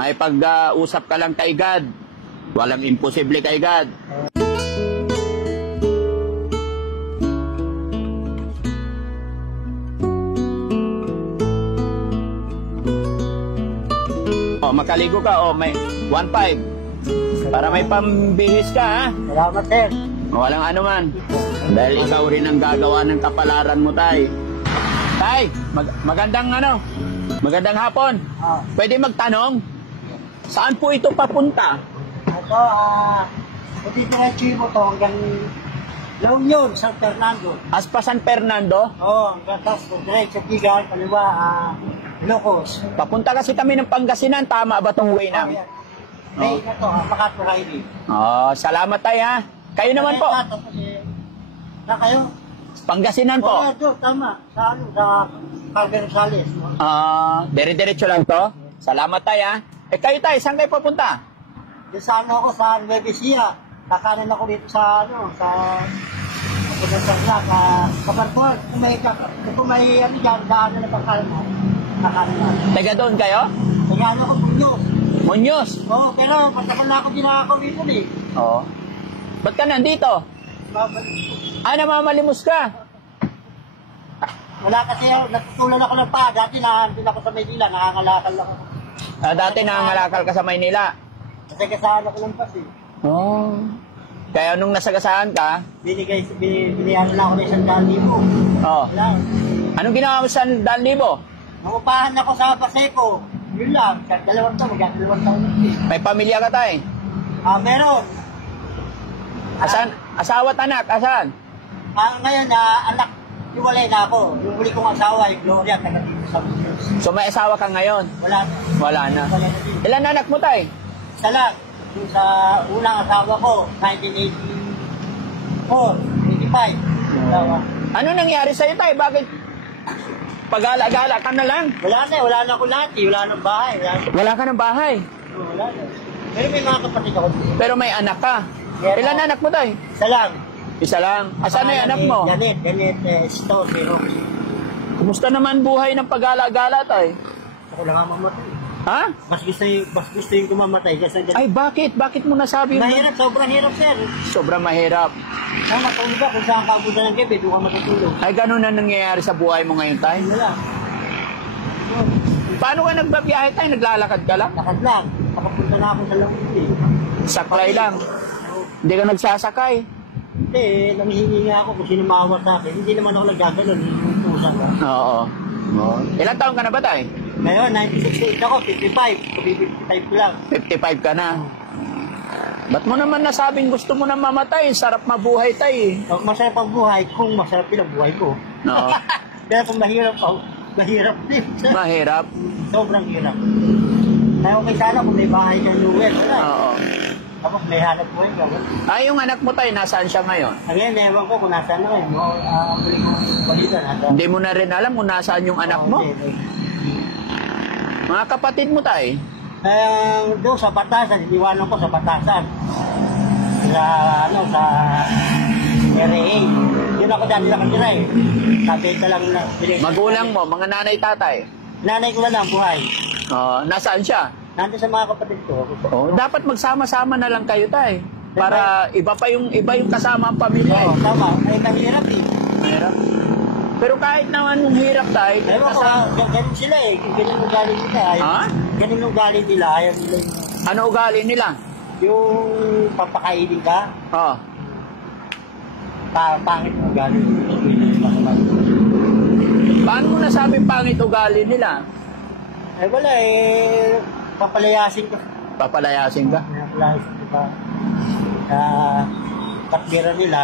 May pag-usap ka lang kay God. Walang imposible kay God. O, makaligo ka. O, may 1.5. Para may pambihis ka, ha? Salamat, sir. Walang ano man. Dahil ikaw rin ang gagawa ng kapalaran mo, tay. Tay, magandang hapon. Pwede magtanong? Saan po ito papunta? Ito, dito nga Chivo to hanggang La Union, San Fernando. Aspa San Fernando? Oo, hanggang tapos diretso Bigan, kaliwa, Ilocos. Papunta kasi kami ng Pangasinan. Tama ba itong way namin? May na to, Makati Riley. Oh, salamat tay ha. Kayo naman po. Na kayo? Pangasinan po. Oo, ito, tama. Sa Calvin Rosales. Dire-diretso lang to. Salamat tay ha. Kayo tay, saan kayo papunta? Diyan sa ako, sa Nueva Ecija. Kakanan ako dito sa sa Barcon. Kung may ano dyan, daan na pagkalan mo. Kakanan na. Taga doon kayo? Kaya ako, Muñoz. Muñoz? Oo, pero matagal na ako dinakawin ko eh. Oo. Ba't ka nandito? Namamalimos ka? Wala kasi, natutulan ako ng paa. Dati nandun ako sa Maynila, nakangalakal ako. Dati nangangalakal ka sa Maynila? Kasi kasaan ako ng pas eh. Oo. Kaya nung nasagasaan ka? Binihan lang ako ng 100,000. Oo. Wala. Anong ginawa mo sa 100,000? Nangupahan ako sa Paseco. Yun lang, dalawang taon eh. May pamilya ka tay? Meron. Asawa at anak, asan? Ngayon, anak, iwalay na ako. Yung huli kong asawa, yung Gloria, taga dito sa Muñoz. So may asawa ka ngayon? Wala na. Wala na. Wala na din. Ilan anak mo tay? Isa lang. Yung sa unang asawa ko, 1984, 85. Ano nangyari sa'yo tay? Bakit pag-ala-gala ka na lang? Wala na ako lahat eh. Wala nang bahay. Wala ka ng bahay? Wala na. Pero may mga kapatid ako dito. Pero may anak ka? Meron. Ilan anak mo tay? Isa lang. Isa lang. Asan na yung anak mo? Janet, Store, pero Kumusta naman buhay ng pag-ala-gala tay? ako lang ang mamatay. Ha? Mas gusto yung kumamatay kasi Ay bakit? Bakit mo nasabi? mahirap, sobrang hirap, sir. Sobrang mahirap. Kung matulog ka, kung saan ka abutan ng gabi, doon ka matutulog. Ay ganun na nangyayari sa buhay mo ngayon tay? Wala. Paano ka nagbabiyahe tay? Naglalakad ka lang? Lakad lang. Nakapunta na ako sa Langiti. Saklay lang? Hindi ka nagsasakay? Hindi, nanghihingi nga ako kung sino maawa sa akin. Hindi naman ako nagkaganon. Pusan ka. Oo. Ilang taon ka na ba tay? Ngayon, 1968 ako, 55. 55 lang. 55 ka na. Ba't mo naman nasabing gusto mo na mamatay? Sarap mabuhay tay. Masarap ang buhay kung masarap din ang buhay ko. Oo. Pero kung mahirap ako, mahirap din. Mahirap. Sobrang hirap. Kaya okay sana kung may bahay ka luwet. Oo. Tapos may hanap buhay ka. Ay, yung anak mo tay, nasaan siya ngayon? Ngayon, ewan ko kung nasaan na ngayon. Huli ko balita na. Hindi mo na rin alam kung nasaan yung anak mo? Mga kapatid mo tay? Doon sa Batasan, iniwanan ko sa Batasan. Sa RA. Yun ako dati nakatira eh. Sabi ka lang na. Magulang mo, mga nanay tatay? Nanay ko na lang buhay. Nasaan siya? Nandun sa mga kapatid ko. Dapat magsama-sama na lang kayo tay. Para iba yung kasama ang pamilya. Oo, tama. Ay, mahirap eh. Mahirap. Pero kahit naman yung hirap tay, Ewan ko, ganun sila eh. Ganun yung ugali nila. Ganun yung ugali nila. Ayaw nila yung... ano ugali nila? Yung papakainin ka, Oh. pangit yung ugali nila. Paano mo nasabing pangit ugali nila? Wala eh. Papalayasin ka. Papalayasin ka? Papalayasin ka. Takbira nila,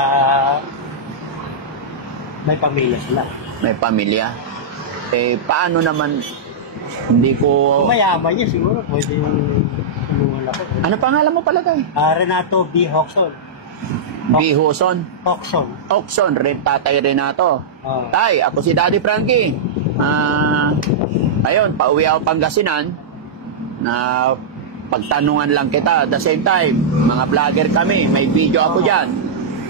may pamilya sila. May pamilya. Paano naman hindi ko... Kung mayaman niya siguro, pwede tulungan ako. Ano pangalan mo pala tay? Renato B. Hoxon. Bihuson. Hoxon. Oxon, Tatay Renato. Oh. Tay, ako si Daddy Frankie. Ayun, pauwi ako Pangasinan. Na pagtanungan lang kita. At the same time, mga vlogger kami. May video ako dyan.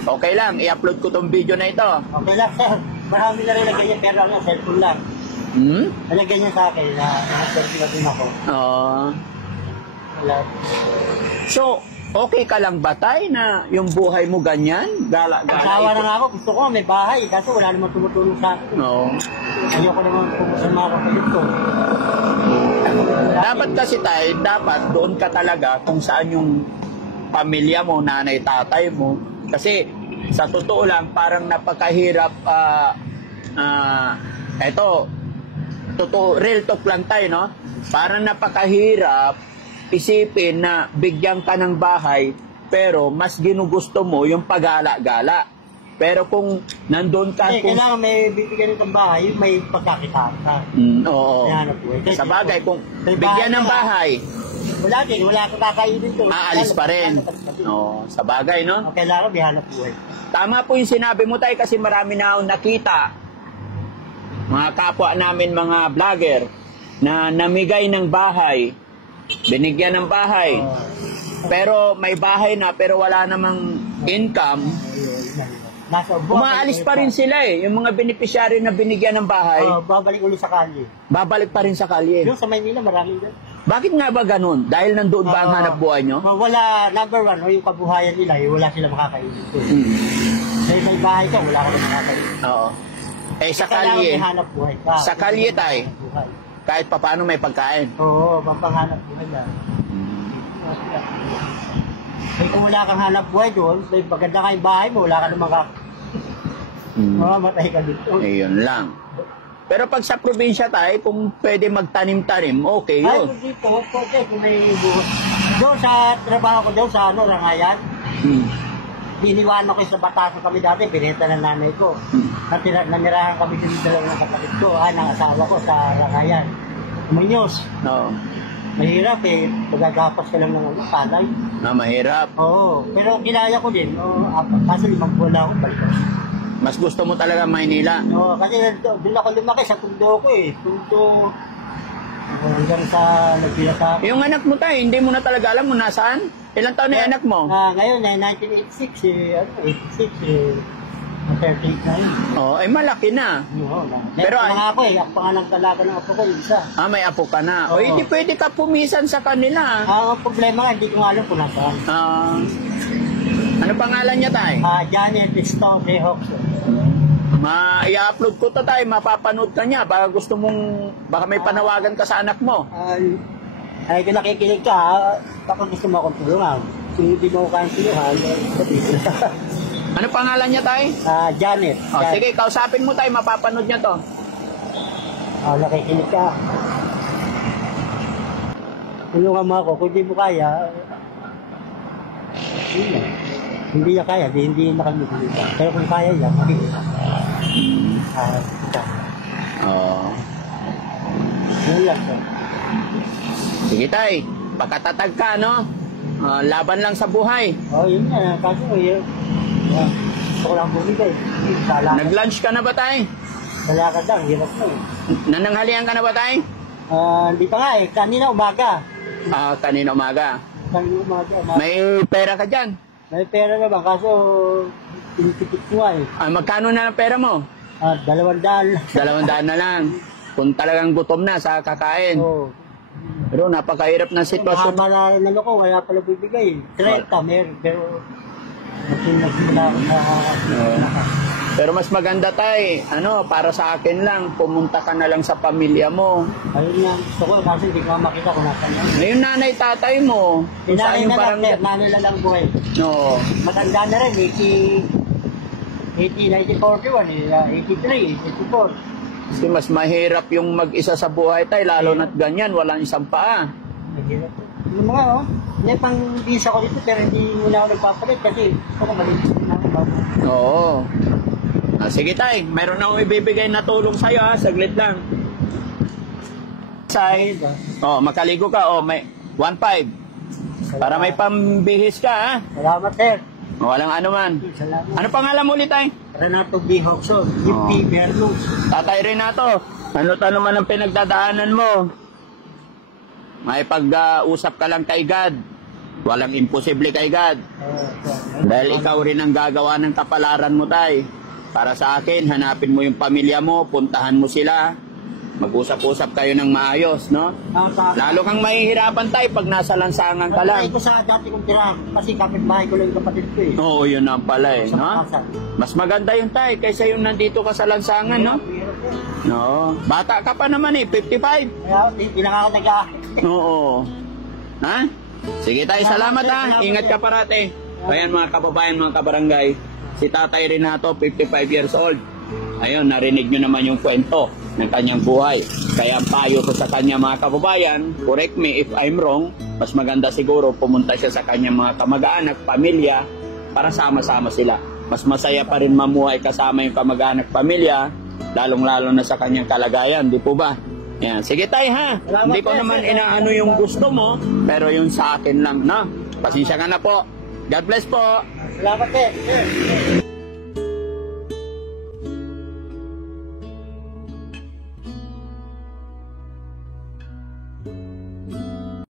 Okay lang, i-upload ko tong video na ito. Okay lang, sir. Marami na rin na ganyan, pero ano, cellphone lang. Nalagyan niya sa akin na nag-selfie na din ako. Wala. So, okay ka lang ba, tay, na yung buhay mo ganyan? Gala-gala. Asawa na nga ako, gusto ko may bahay, kaso wala namang tumutulong sa akin. No. Ayoko naman pumunta mga kapatid ko. Dapat kasi tayo, dapat doon ka talaga kung saan yung pamilya mo, nanay, tatay mo. Kasi sa totoo lang, parang napakahirap, eto, totoo, real talk lang tayo, no? Parang napakahirap isipin na bigyan ka ng bahay, pero mas ginugusto mo yung pagala-gala. Pero kung nandun ka... Kailangan may bibigyan ng bahay, may pagkakitaan ka. Oo. Sa bagay, kung bigyan ng bahay, wala din, wala kang kakainin doon. aalis pa rin. Oo, sa bagay, no? Kailangan may hanap buhay. Tama po yung sinabi mo tayo kasi marami na akong nakita. Mga kapwa namin, mga vlogger, na namigay ng bahay, binigyan ng bahay. Pero may bahay na, pero wala namang income. Umaalis pa rin sila eh. Yung mga beneficiary na binigyan ng bahay, babalik ulit sa kalye. babalik pa rin sa kalye. Yung sa Maynila, maraming doon. Bakit nga ba ganun? Dahil nandoon ba ang hanap buhay nyo? Wala, number one, o yung kabuhayan nila, wala sila makakainin doon. Dahil may bahay ka, wala ka na makakainin. Oo. Eh sa Kailangan kalye, may hanap buhay ka. sa kalye tayo, kahit papaano may pagkain. Oo, mapanghanap buhay na. Kaya kung wala kang hanap buhay doon, may maganda kayong bahay mo, wala ka na mamamatay ka dito. Ayun lang. Pero pag sa probinsya tayo, kung pwede magtanim-tanim, okay Ay, yun. dito, pwede, kung may buhos. Doon sa trabaho ko doon, sa Rangayan, biniwan ako sa Batasan kami dati, binenta ng nanay ko. Namirahan kami din dalawa ng kapatid ko, ng asawa ko sa Rangayan. Muñoz. Oo. Mahirap eh, magagapas ka lang ng palay. Mahirap. Oo, pero kinaya ko din. Kaso 5 buwan lang ako, balik ako. Mas gusto mo talaga Maynila. Oo, kasi doon ako lumaki sa Tundo ko eh. Tundo. Hanggang sa nagpila sa akin. Yung anak mo tayo, hindi mo na talaga alam kung nasaan? Ilang taon na yung anak mo? Ngayon, 1986, 36, 38 na yun. Oo, ay malaki na. Oo, Pero ako eh, ang pangalang talaga ng apo ko, yung isa. may apo ka na. O Oo. hindi pwede ka pumisan sa kanila. Ang problema nga, hindi ko nga alam kung nasaan. Ano pangalan niya tayo? Janet Stone de Hawks. I-upload ko to tayo, mapapanood ka niya. Baka gusto mong, baka may panawagan ka sa anak mo. Ay, kung nakikinig ka, baka gusto mo akong tulungan. Kung hindi mo kayang tulungan, Ano pangalan niya tayo? Janet. Sige, kausapin mo tayo, mapapanood niya to. Nakikinig ka. Tulungan mo ako, kung hindi mo kaya, hindi niya kaya, hindi nakalimutan ka. Pero kung kaya niya, makikita. Oo. Yun lang, sir. Sige tay, pagkatatag ka, no? Laban lang sa buhay. Yun nga, kaso yun. Gusto ko lang bumigay. Nag-lunch ka na ba tay? Wala ka daw, hirap na eh. Nananghalian ka na ba tay? Hindi pa nga eh, kanina umaga. Kanina umaga. Kanina umaga. May pera ka dyan? May pera naman, kaso tinitipid ko nga eh. Magkano na ang pera mo? 200. 200 na lang. Kung talagang gutom na sa kakain. Oo. Pero napakahirap na sitwasyon. Mahaba na ko, wala pala bibigay. 30, meron, pero nagsimula ako sa Pero mas maganda tay, para sa akin lang, pumunta ka na lang sa pamilya mo. Ayun nga, gusto ko, kasi hindi ko makita kung nasan yan. Ngayon nanay, tatay mo. Kung saan yung parang... Nanay na lang buhay. No. Matanda na rin, 1941, 83, 84. Kasi mas mahirap yung mag-isa sa buhay tay, lalo na't ganyan, walang isang paa. Mahirap. Yung mga, may pang visa ko dito, pero hindi muna ako nagpapalit kasi ako maliit na ako. Oo. Sige tay, mayroon na akong ibibigay na tulong sa'yo ha, saglit lang. Side. Makaligo ka, may 1.5. Para may pambihis ka ha. Salamat sir. Walang ano man. Salamat. Ano pangalan mo ulit tay? Renato B. Hoxon, UP Berluz. Tatay Renato, ano man ang pinagdadaanan mo? May pag-usap ka lang kay God. Walang imposible kay God. Dahil ikaw rin ang gagawa ng kapalaran mo tay. Para sa akin, hanapin mo yung pamilya mo, puntahan mo sila. Mag-usap-usap kayo ng maayos, no? Lalo kang mahihirapan tayo pag nasa lansangan ka lang. Ko sa dati kong tira, kasi kapitbahay ko lang yung kapatid ko eh. Oo, yun na pala eh, Sa no? Makassar. Mas maganda yun tayo kaysa yung nandito ka sa lansangan, no? Mahirap po. No. Bata ka pa naman eh, 55. Kaya, pinakakataga. Oo. Ha? Sige tayo, salamat ha. Ingat ka parate. Ayan mga kababayan, mga kabarangay. Si Tatay Renato, 55 years old. Ayun, narinig nyo naman yung kwento ng kanyang buhay. Kaya payo ko sa kanya mga kababayan, correct me if I'm wrong, mas maganda siguro pumunta siya sa kanyang mga kamag-anak, pamilya, para sama-sama sila. Mas masaya pa rin mamuhay kasama yung kamag-anak, pamilya, lalong-lalo na sa kanyang kalagayan, di po ba? Yan. Sige tayo ha. Hindi ko naman inaano yung gusto mo, pero yung sa akin lang, no? Pasensya ka na po. God bless po. Salamat eh.